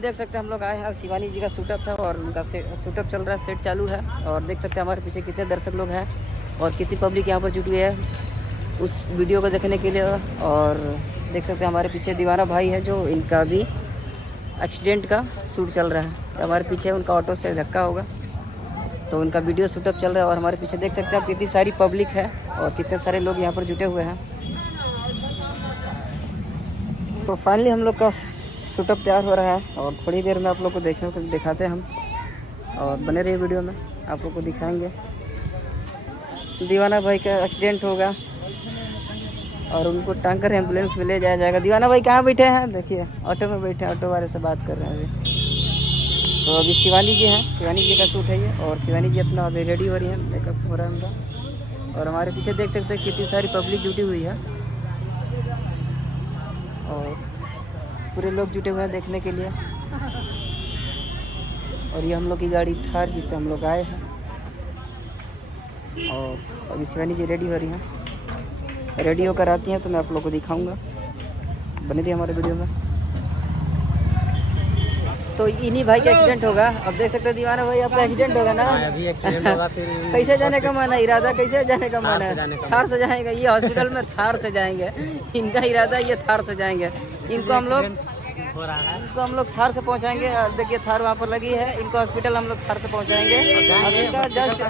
देख सकते हैं हम लोग आए हैं, शिवानी जी का शूटअप है और उनका शूटअप चल रहा है, सेट चालू है। और देख सकते हैं हमारे पीछे कितने दर्शक लोग हैं और कितनी पब्लिक यहाँ पर जुटी हुई है उस वीडियो को देखने के लिए। और देख सकते हैं हमारे पीछे दीवाना भाई है, जो इनका भी एक्सीडेंट का शूट चल रहा है। हमारे पीछे उनका ऑटो से धक्का होगा तो उनका वीडियो शूटअप चल रहा है। और हमारे पीछे देख सकते हैं आप कितनी सारी पब्लिक है और कितने सारे लोग यहाँ पर जुटे हुए हैं। तो फाइनली हम लोग का शूटअप तैयार हो रहा है और थोड़ी देर में आप लोग को दिखाते हैं हम। और बने रहिए वीडियो में, आप लोग को दिखाएंगे। दीवाना भाई का एक्सीडेंट होगा और उनको टांग कर एम्बुलेंस में ले जाया जाएगा। दीवाना भाई कहाँ बैठे हैं? देखिए ऑटो में बैठे हैं, ऑटो वाले से बात कर रहे हैं अभी। तो अभी शिवानी जी हैं, शिवानी जी का शूट है ये। और शिवानी जी अपना अभी रेडी हो रही है, मेकअप हो रहा है उनका। और हमारे पीछे देख सकते हैं कितनी सारी पब्लिक जुटी हुई है और पूरे लोग जुटे हुए हैं देखने के लिए। और ये हम लोग की गाड़ी थार जिससे हम लोग आए हैं। और अभी शिवानी जी रेडी हो रही हैं, रेडी होकर आती हैं तो मैं आप लोग को दिखाऊंगा। बने रहिए हमारे वीडियो में। तो इन्हीं भाई का एक्सीडेंट होगा। अब देख सकते हैं दीवाना भाई आपका एक्सीडेंट होगा ना? अभी एक्सीडेंट होगा फिर कैसे जाने का मन है? इरादा कैसे जाने का मन है? थार से जाएंगे, ये हॉस्पिटल में थार से जाएंगे। इनका इरादा ये थार से जाएंगे। इनको हम लोग थार से पहुंचाएंगे। देखिए थार वहाँ पर लगी है, इनको हॉस्पिटल हम लोग थार से पहुंचाएंगे। अब इनका जस्ट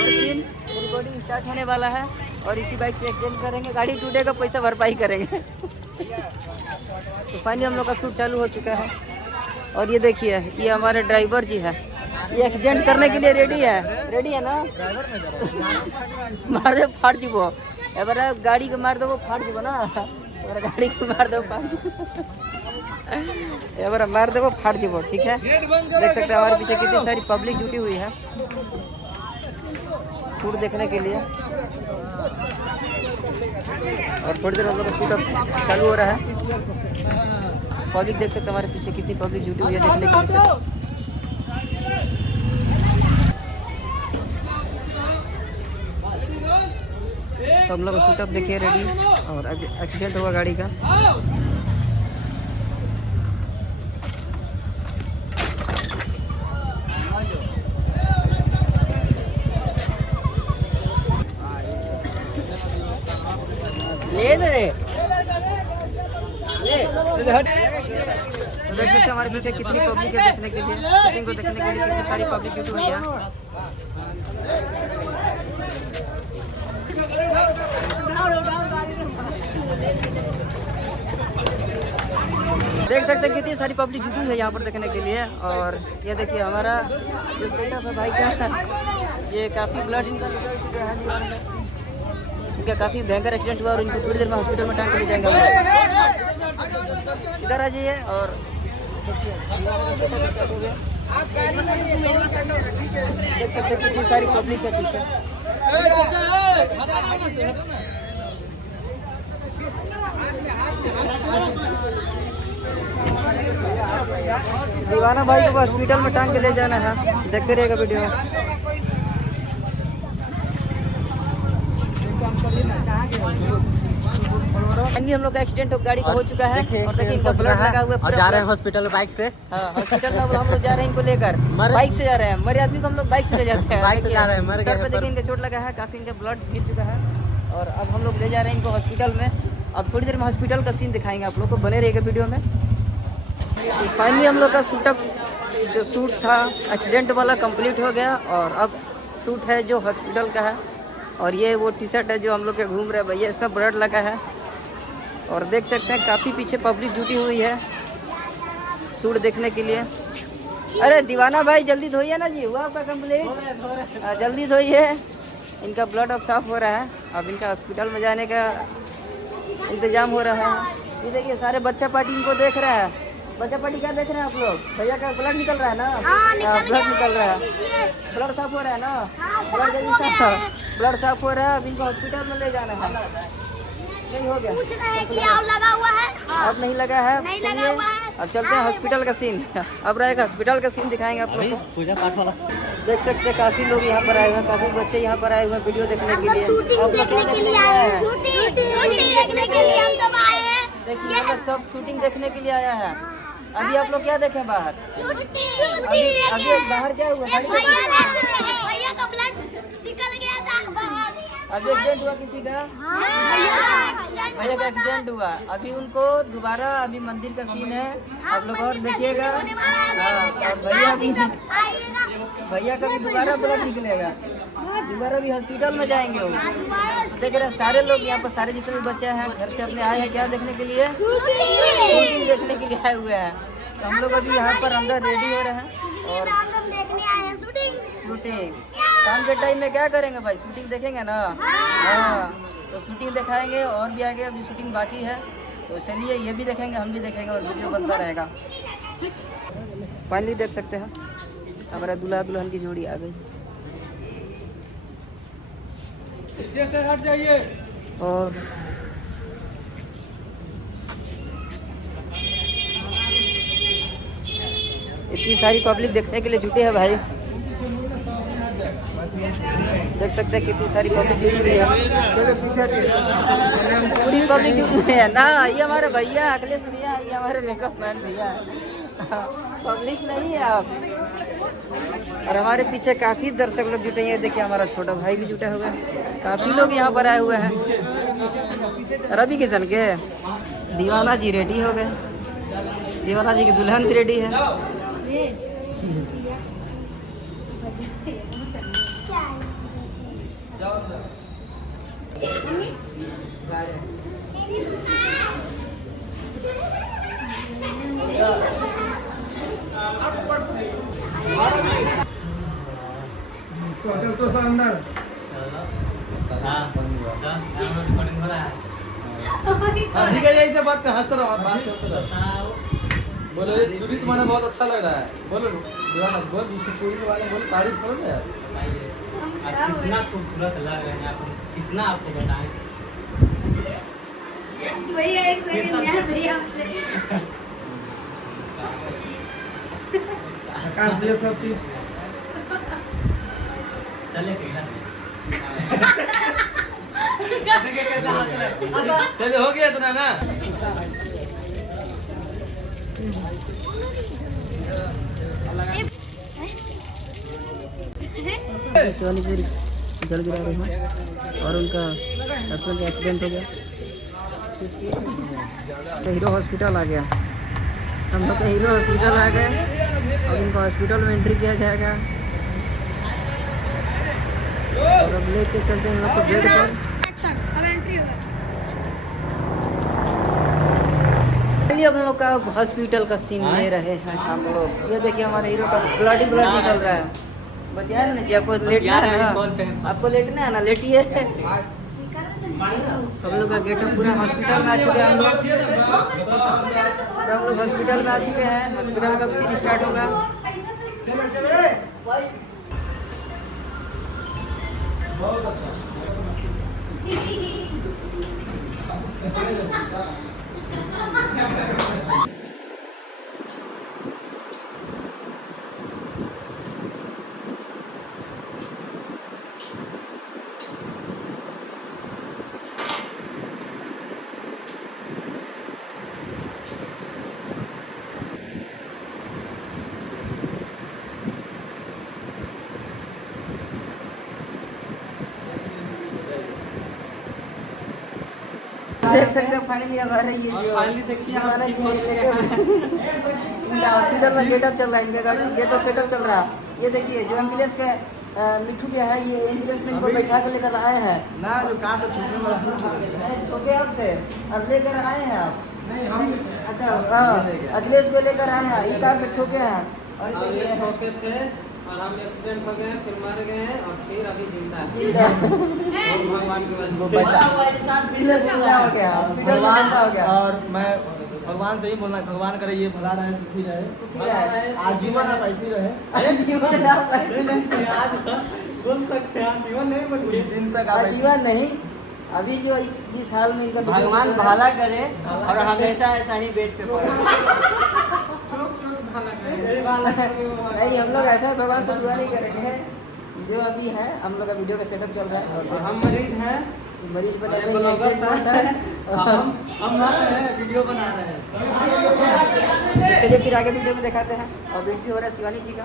सीन रिकॉर्डिंग स्टार्ट होने वाला है और इसी बाइक से एक्सीडेंट करेंगे। गाड़ी टूटेगा, पैसा भरपाई करेंगे। तो फाइनली हम लोग का शूट चालू हो चुका है। और ये देखिए ये हमारे ड्राइवर जी है, ये एक्सीडेंट करने के लिए रेडी है ना? मार दे फाड़ जीवो, एबार गाड़ी को मार दो वो फाड़ जीवो ना, गाड़ी को मार दो फाड़ एबार मार दो वो फाड़ जीवो। ठीक है, देख सकते हैं हमारे पीछे कितनी सारी पब्लिक जुटी हुई है शूट देखने के लिए। और थोड़ी देर हम लोग का शूट चालू हो रहा है। पब्लिक देख सकते हैं हमारे पीछे कितनी पब्लिक जुटी हुई है देखने के लिए। तो हम लोग का शूटअप देखिए रेडी। और एक्सीडेंट हुआ गाड़ी का। ले दे तो देख सकते हैं हमारे पीछे कितनी पब्लिक है देखने के लिए, शूटिंग को देखने के लिए कितनी सारी पब्लिक जुटी हुई है। देख सकते हैं कितनी सारी पब्लिक जुटी हुई है यहाँ पर देखने के लिए। और ये देखिए हमारा जो सेटअप है भाई का, ये काफ़ी ब्लड इनका काफ़ी भयंकर एक्सीडेंट हुआ और इनको थोड़ी देर में हॉस्पिटल में टांग के ले जाएंगे हम लोग। इधर आ जाइए। और देख सकते हैं कितनी सारी पब्लिक है पीछे। दीवाना भाई को हॉस्पिटल में टांग के ले जाना है, देखते रहिएगा वीडियो। हम लोग का एक्सीडेंट गाड़ी का हो चुका है और देखिए इनका ब्लड लगा हुआ है और जा रहे हैं हॉस्पिटल बाइक से। हॉस्पिटल में हम लोग जा रहे हैं इनको लेकर, बाइक से जा रहे हैं। मरे आदमी को हम लोग बाइक से ले जाते हैं। बाइक से जा रहे हैं। सर पे देखिए इनका चोट लगा है, काफी इनका ब्लड गिर चुका है। और अब हम लोग ले जा रहे हैं इनको हॉस्पिटल में। अब थोड़ी देर में हॉस्पिटल का सीन दिखाएंगे आप लोग को, बने रहेगा वीडियो में। फाइनली हम लोग का शूटअप जो शूट था एक्सीडेंट वाला कंप्लीट हो गया और अब शूट है जो हॉस्पिटल का है। और ये वो टी शर्ट है जो हम लोग के घूम रहे हैं भैया, इसमें ब्लड लगा है। और देख सकते हैं काफ़ी पीछे पब्लिक जुटी हुई है शूट देखने के लिए। अरे दीवाना भाई जल्दी धोइए ना जी, हुआ आपका कंप्लीट? जल्दी धोइए, इनका ब्लड अब साफ हो रहा है। अब इनका हॉस्पिटल में जाने का इंतजाम हो रहा है। ये देखिए सारे बच्चा पार्टी इनको देख रहा है। बच्चा पार्टी क्या देख रहे हैं आप लोग? भैया का ब्लड निकल रहा है ना? ब्लड निकल रहा है, ब्लड साफ हो रहा है ना? ब्लड साफ हो रहा है। अब इनको हॉस्पिटल में ले जाना है। नहीं हो गया? पूछ रहे हैं कि अब लगा हुआ है? अब नहीं लगा है। नहीं लगा हुआ है। अब चलते हैं हॉस्पिटल का सीन। अब रहेगा हॉस्पिटल का सीन दिखाएंगे आप लोग को। पूजा पाठ वाला देख सकते हैं काफी लोग यहाँ पर आए हुए हैं, काफी बच्चे यहाँ पर आए हुए हैं वीडियो देखने के लिए। शूटिंग आप लोग क्या देखने के लिए देखने आए आए हैं। हैं? शूटिंग देखने के लिए हम सब आए हैं। देखिए ये लोग सब शूटिंग देखने के लिए आया है। अभी आप लोग क्या देखे बाहर? अभी बाहर क्या हुआ? भैया का ब्लड निकल गया था बाहर। अभी एक्सीडेंट हुआ किसी का? भैया का एक्सीडेंट हुआ। अभी उनको दोबारा अभी मंदिर का सीन है, आप लोग और देखिएगा। और भैया का भी दोबारा ब्लड निकलेगा, दोबारा भी हॉस्पिटल में जाएंगे वो। तो देख रहे हैं सारे लोग यहाँ पर, सारे जितने भी बच्चे हैं घर से अपने आए हैं क्या देखने के लिए? शूटिंग देखने के लिए आए हुए हैं। तो हम लोग अभी यहाँ पर अंदर रेडी हो रहे हैं और शूटिंग शाम के टाइम में क्या करेंगे भाई? शूटिंग देखेंगे ना। हाँ, तो शूटिंग दिखाएंगे और भी आगे अभी शूटिंग बाकी है। तो चलिए ये भी देखेंगे, हम भी देखेंगे और वीडियो बनता रहेगा। फाइनली देख सकते हैं हमारा दूल्हा दुल्हन की जोड़ी आ गई। से हट जाइए। और इतनी सारी पब्लिक देखने के लिए जुटे हैं भाई, देख सकते हैं कितनी सारी पब्लिक जुटी हुई है। पूरी पब्लिक जुटी हुई है ना। ये हमारे भैया अखिलेश भैया, ये हमारे मेकअप मैन भैया। पब्लिक नहीं है आप। और हमारे पीछे काफी दर्शक लोग जुटे हैं। देखिए हमारा छोटा भाई भी जुटा हुआ है, काफी लोग यहाँ पर आए हुए हैं। रवि किशन के दीवाना जी रेडी हो गए, दीवाना जी की दुल्हन भी रेडी है। ठीक है, यही से बात कर, हंसते रहो, बात करते रहो। बोलो ये चूड़ी तुम्हारा बहुत अच्छा लग रहा है। बोलो दीवाना, बोल जिसको चूड़ी के बारे में बोल, तारीफ करो ना यार। कितना खूबसूरत लग रहे हैं आप, कितना आपको बताएं। भैया एक सेकंड यार, भैया आपसे कहाँ से ये सब चीज? चले चलिए हो गया इतना ना। शिवानी पूरी जल गिरा रही हैं और उनका हस्बैंड का एक्सीडेंट हो गया। तो हीरो हॉस्पिटल आ गया, हम लोग हीरो हॉस्पिटल आ गए। अब इनको हॉस्पिटल में एंट्री किया जाएगा और अब लेके चलते हैं हम लोग को बेड पर। अब एंट्री होगा। चलिए अब हम लोग का हॉस्पिटल का सीन ले रहे हैं हम लोग। ये देखिए हमारे हीरो का ब्लड ही ब्लड निकल रहा है। बतिया ना जी, आपको लेटना है ना, आपको लेटना है ना, लेटिए। हम लोग का गेटअप पूरा हॉस्पिटल में आ चुके हैं। हम लोग हॉस्पिटल में आ चुके हैं। हॉस्पिटल का सीन स्टार्ट होगा। बहुत अच्छा। देख सकते हैं फाइनली हमारे ये जो फाइनली देखिए हमारा हम हॉस्पिटल में गेटअप चल रहा है, इनका गेटअप सेटअप चल रहा है। ये देखिए जो एम्बुलेंस का मिठू क्या है, ये एम्बुलेंस में इनको बैठा कर लेकर आए हैं ना, जो कार से छूटने वाला छोटे आप थे, अब लेकर आए हैं आप। अच्छा हाँ, अखिलेश को लेकर आए हैं, ये कार से ठोके हैं और ये ठोके थे और हम एक्सीडेंट हो गए, फिर मर गए और फिर अभी जिंदा है। भगवान की वजह से हो गया, हॉस्पिटल में जिंदा हो गया। और मैं भगवान से ही बोलना, भगवान करे ये भला रहे, सुखी रहे, आजीवन आप ऐसे ही रहे। आज बोल सकते हैं आजीवन नहीं, पर कुछ दिन तक आप ऐसे- आजीवन नहीं, अभी जो जिस हाल में इनका भगवान भला करे और हमेशा ऐसा ही बेड पे पड़े। नहीं, हम लोग ऐसा भगवान से दुआ नहीं करेंगे। जो अभी है हम लोग का वीडियो का सेटअप चल रहा है और हम मरीज हैं, मरीज बने हुए ब्लॉगर एक्सीडेंट हुआ था। हम ना रहे हैं, वीडियो बना रहे हैं। चलिए फिर आगे वीडियो में दिखाते हैं और वेट भी हो रहा है शिवानी जी का।